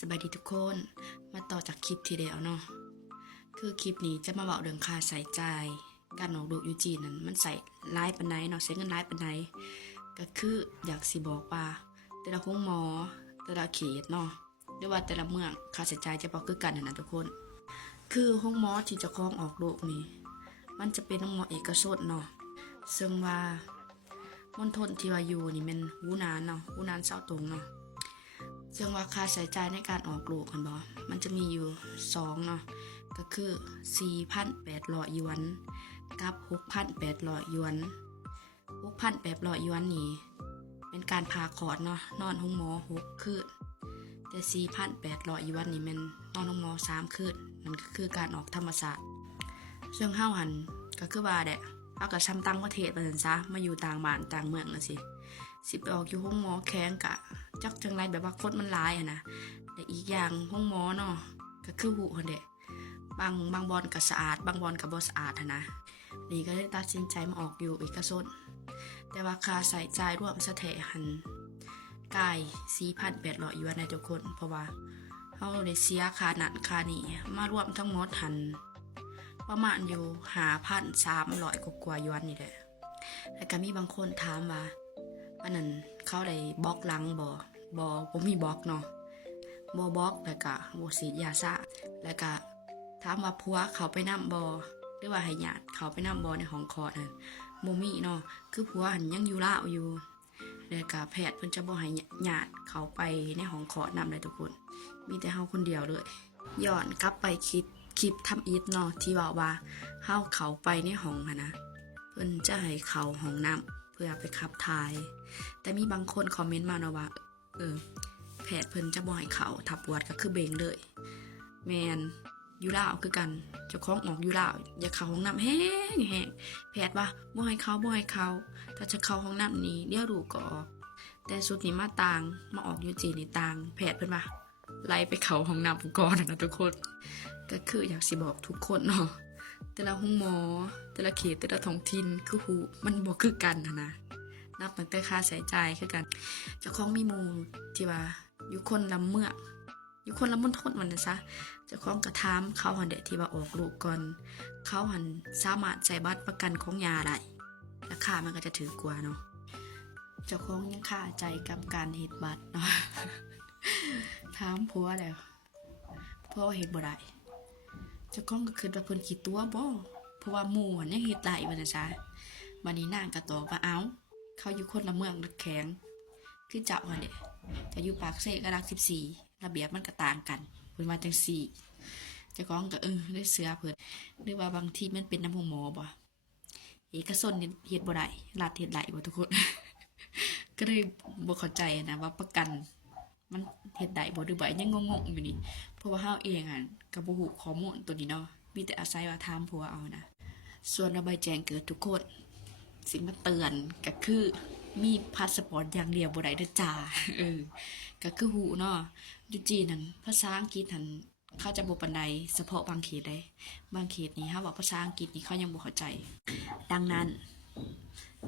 สบายดีทุกคนมาต่อจากคลิปที่แล้วเนาะคือคลิปนี้จะมาบอกเรื่องค่าใช้จ่ายการออกลูกอยู่จีนนั้นมันใส่ร้ายปานใดเนาะใช้เงินร้ายปานใดก็คืออยากสิบอกว่าแต่ละโรงหมอแต่ละเขตเนาะหรือว่าแต่ละเมืองค่าใช้จ่ายจะบ่คือกันนะทุกคนคือโรงหมอที่จะครองออกลูกนี่มันจะเป็นโรงหมอเอกชนเนาะซึ่งว่ามณฑลที่ว่าอยู่นี่มันหูนานเนาะหูนานเศร้าตรงเนาะซึ่งว่าค่าใช้จ่ายในการออกลูกกันบ่มันจะมีอยู่2เนาะก็คือ 4,800 หยวนกับ 6,800 หยวน 6,800 หยวนนี่เป็นการผ่าคลอดเนาะนอนห้องหมอ6คืนแต่ 4,800 หยวนนี่มันนอนห้องหมอ3คืนมันก็คือการออกธรรมศาสตร์ซึ่งเฮาหันก็คือว่าแหละเอาก็ซ้ำต่างประเทศว่าซั่นซะมาอยู่ต่างบ้านต่างเมืองจังซี่สิไปออกอยู่ห้องหมอแข้งกะจักจังไรแบบว่าคนมันหลายอะนะแต่อีกอย่างห้องหมอเนาะก็คือหูหั่นแหละบางบอนก็สะอาดบางบอนก็บ่สะอาดนะนี่ก็เลยตัดสินใจมาออกอยู่เอกชนแต่ว่าค่าใช้จ่ายรวมซะแท้หันกาย 4,800 หยวนนะทุกคนเพราะว่าเฮาได้เสียค่านั้นค่านี้มารวมทั้งหมดหันประมาณอยู่ 5,300 กว่าหยวนนี่แหละแล้วก็มีบางคนถามว่าอันนั้นเขาได้บล็อกหลังบ่มีบล็อกเนาะบ่บล็อกแล้วก็บ่ฉีดยาซะแล้วก็ถามว่าผัวเขาไปนำบ่หรือว่าให้ญาติเขาไปนำบ่ในห้องคลอดนั่นบ่มีเนาะคือผัวหันยังอยู่ลาวอยู่แล้วก็แพทย์เพิ่นจะบ่ให้ญาติเขาไปในห้องคลอดนำเลยทุกคนมีแต่เฮาคนเดียวเลยย้อนกลับไปคลิปทำอีทเนาะที่ว่าเฮาเขาไปในห้องนะเพิ่นจะให้เขาห้องน้ำเพื่อไปขับถ่ายแต่มีบางคนคอมเมนต์มาเนาะว่าแพทย์เพิ่นจะบ่ให้เขาถ้าปวดก็คือเบ่งเลยแม่นอยู่ลาวคือกันเจ้าของออกอยู่ลาวอย่าเข้าห้องน้ำแห้งแพทย์ว่าบ่ให้เขาถ้าจะเข้าห้องน้ำนี้เดี๋ยวลูกก็ออกแต่สุดนี้มาต่างมาออกอยู่จีนนี่ต่างแพทย์เพิ่นว่าไล่ไปเข้าห้องน้ำก่อนนะทุกคนก็คืออยากสิบอกทุกคนเนาะแต่ละห้องหมอแต่ละเขตแต่ละท้องถิ่นคือหูมันบ่คือกันนะนับตั้งแต่ค่าใช้จ่ายคือกันเจ้าของมีหมู่ที่ว่าอยู่คนละเมืองอยู่คนละมณฑลมันนะซะเจ้าของก็ถามเขาหันเดะที่ว่าออกลูกก่อนเขาหันสามารถใช้บัตรประกันของยาได้ราคามันก็จะถือกว่าเนาะเจ้าของยังค่าใจกับการเฮ็ดบัตรเนาะถามผัวแล้วผัวว่าเฮ็ดบ่ได้เจ้าของก็คิดว่าเพิ่นขี้ตัวบ่เพราะว่าหมู่ยังเฮ็ดได้ว่าซั่นซะบัดนี้นางก็ตอบว่าเอ้าเขาอยู่คนละเมืองลึกแข็งคือเจ้าหั่นเด้ก็อยู่ปากเสกรัก14ระเบียบมันก็ต่างกันเพิ่นว่าจังซี่เจ้าของก็ได้เสือเพิ่นหรือว่าบางทีมันเป็นน้ำหมอบ่เอกชนเฮ็ดบ่ได้รัฐเฮ็ดได้บ่ทุกคน ก็เลยบ่เข้าใจนะว่าประกันมันเฮ็ดได้บ่หรือบ่ยังงงๆอยู่นี่เพราะว่าเฮาเองอ่ะก็บ่ฮู้ข้อมูลตัวนี้เนาะมีแต่อาศัยว่าถามผัวเอานะส่วนระบายแจ้งเกิดทุกคนสิ่งมาเตือนก็คือมีพาสปอร์ตอย่างเดียวบ่ได้เด้อจ้าก็คือฮู้เนาะอยู่จีนนั่นภาษาอังกฤษนั่นเขาจะบ่ปานใดเฉพาะบางเขตได้บางเขตนี่เฮาว่าภาษาอังกฤษนี่เขายังบ่เข้าใจดังนั้น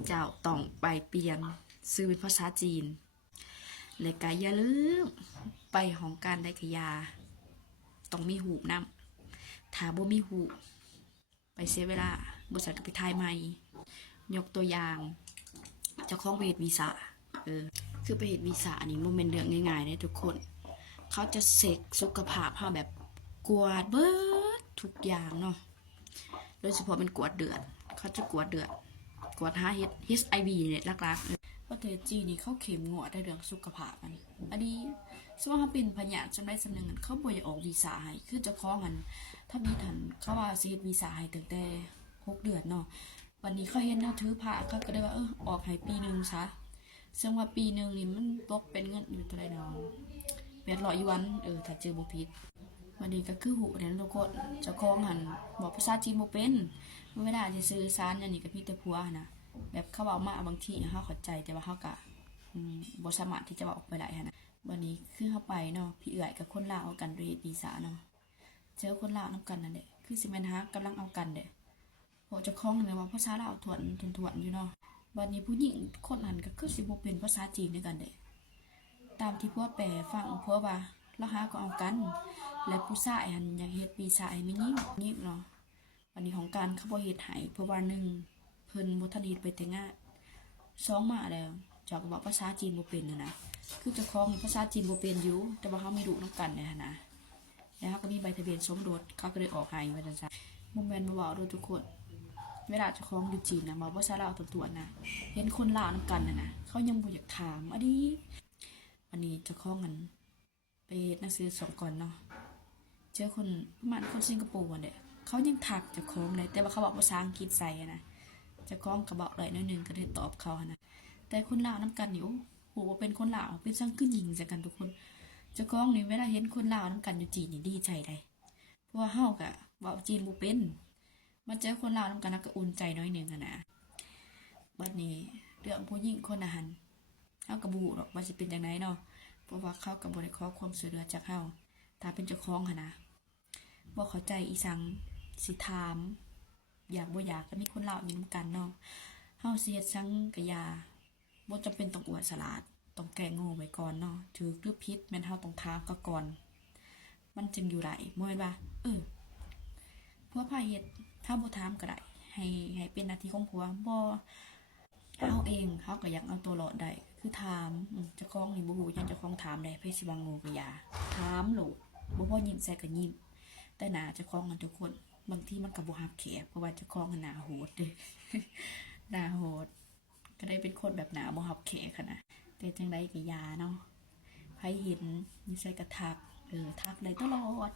เจ้าต้องไปเปลี่ยนซื้อเป็นภาษาจีนและก็อย่าลืมไปของการได้ขยาต้องมีหูนำถ้าบ่มีหูไปเสียเวลาบ่ซั่นก็ไปถ่ายใหม่ยกตัวอย่างเจ้าของไปเฮ็ดวีซ่าคือไปเฮ็ดวีซ่านี่บ่แม่นเรื่องง่ายๆเด้ทุกคนเขาจะเช็คสุขภาพเฮาแบบกวดเบิดทุกอย่างเนาะโดยเฉพาะเป็นกวดเลือดเขาจะกวดเลือดกวดหา HIV เนี่ยหลักๆประเทศจีนนี่เขาเข้มงวดในเรื่องสุขภาพอันนี้สมมุติว่าเป็นพยาธิจำได้สำนึกเขาบ่อยากออกวีซ่าให้คือเจ้าของหันถ้ามีทันเขาว่าสิเฮ็ดวีซ่าให้ตั้งแต่6เดือนเนาะวันนี้เขาเห็นแนวถือผ้าเขาก็ได้ว่าออกให้ปีนึงซะซึ่งว่าปีนึงนี่มันตกเป็นเงินอยู่เท่าไหร่เนาะ800 หยวนถ้าเจอบ่ผิดวันนี้ก็คือหูนั่นทุกคนเจ้าของหันบอกภาษาจีนบ่เป็นเวลาสิสื่อสารอันนี้ก็มีแต่ผัวนะแบบเขาเว้ามาบางทีเฮาเข้าใจแต่ว่าเฮาก็บ่สามารถที่จะเว้าออกไปได้หั่นน่ะวันนี้คือเฮาไปเนาะพี่เอื้อยกับคนลาวเอากันด้วยวีซ่าเนาะเจอคนลาวนำกันนั่นแหละคือสิแม่นหากำลังเอากันเด้เพราะเจ้าของเนี่ยว่าภาษาลาวทวนอยู่เนาะวันนี้ผู้หญิงคนนั้นก็คือสิบ่เป็นภาษาจีนด้วยกันเด้ตามที่ผัวแปลฟังผัวว่า แล้วหาก็เอากัน และผู้ชายหันอยากเฮ็ดปีศาจให้มันยิ่งเนาะวันนี้ของการเขาบ่เฮ็ดให้เพราะว่าหนึ่งเพิ่นบ่ทันเฮ็ดไปแต่งงานสองมาแล้วเจ้าก็บอกภาษาจีนบ่เป็นนะคือเจ้าของนี่ภาษาจีนบ่เป็นอยู่แต่ว่าเขามีลูกนํกันเนี่ยนะแล้วเขาก็มีใบทะเบียนสมรสเขาก็เลยออกให้ว่าจังซั่นบ่แม่นมาเว้าโดยทุกคนเวลาเจ้าของอยู่จีนนะเว้าภาษาลาวตัวๆนะเห็นคนลาวนํกันนะเขายังบ่อยากถามอะดิวันนี้เจ้าของกันไปเฮ็ดหนังสือสอบก่อนเนาะ เจอคนประมาณคนสิงคโปร์เนี่ยเขายังถักเจะคล้าของเลยแต่ว่าเขาบอกภาษาอังกฤษใส่นะเจะคล้าของกระบอกเลยน้อยหนึ่งก็เลยตอบเขานะแต่คนลาวน้ำกันอยู่โหว่าเป็นคนลาวเป็นช่างขึ้นยิงจากกันทุกคนเจะคล้าของนี่เวลาเห็นคนลาวน้ำกันอยู่จีนนี่ดีใจเลยเพราะว่าเฮากะเว้าจีนบ่เป็นมาเจอคนลาวน้ำกันก็อุ่นใจน้อยหนึ่งนะบัดนี้เรื่องผู้หญิงคนนั้นเฮาก็บ่ฮู้หรอกว่าสิเป็นจังไดเนาะเพราะว่าเขาก็บ่ได้ขอความช่วยเหลือจากเฮาถ้าเป็นเจ้าของหั่นนะบ่เข้าใจอีสังสิถามอยากบ่อยากก็มีคนเล่าอยู่นำกันเนาะเฮาสิเฮ็ดสังกะยาบ่จำเป็นต้องอวดฉลาดต้องแก้โง่ไว้ก่อนเนาะถูกหรือผิดแม่นเฮาต้องถามเขาก่อนมันจึงอยู่ได้บ่แม่นว่าผัวพาเฮ็ดถ้าบ่ถามก็ได้ให้เป็นหน้าที่ของผัวบ่เฮาเองเฮาก็อยากเอาตัวรอดได้คือถามเจ้าของนี่บ่ฮู้หยังเจ้าของถามได้ไผสิว่าโง่ก็อย่าถามโลดบ่พอยิ้มใส่ก็ยิ้ม แต่หนาเจะคล้าของกันทุกคนบางทีมันกับบุหับแขกเพราะว่าเจะคล้าของกันหนาโหดเด้ หนาโหดก็ได้เป็นคนแบบหนาบุหับแขกค่ะนะแต่จังไดก็ยาเนาะไผเห็นนี่ใส่กระทักทักได้ตลอด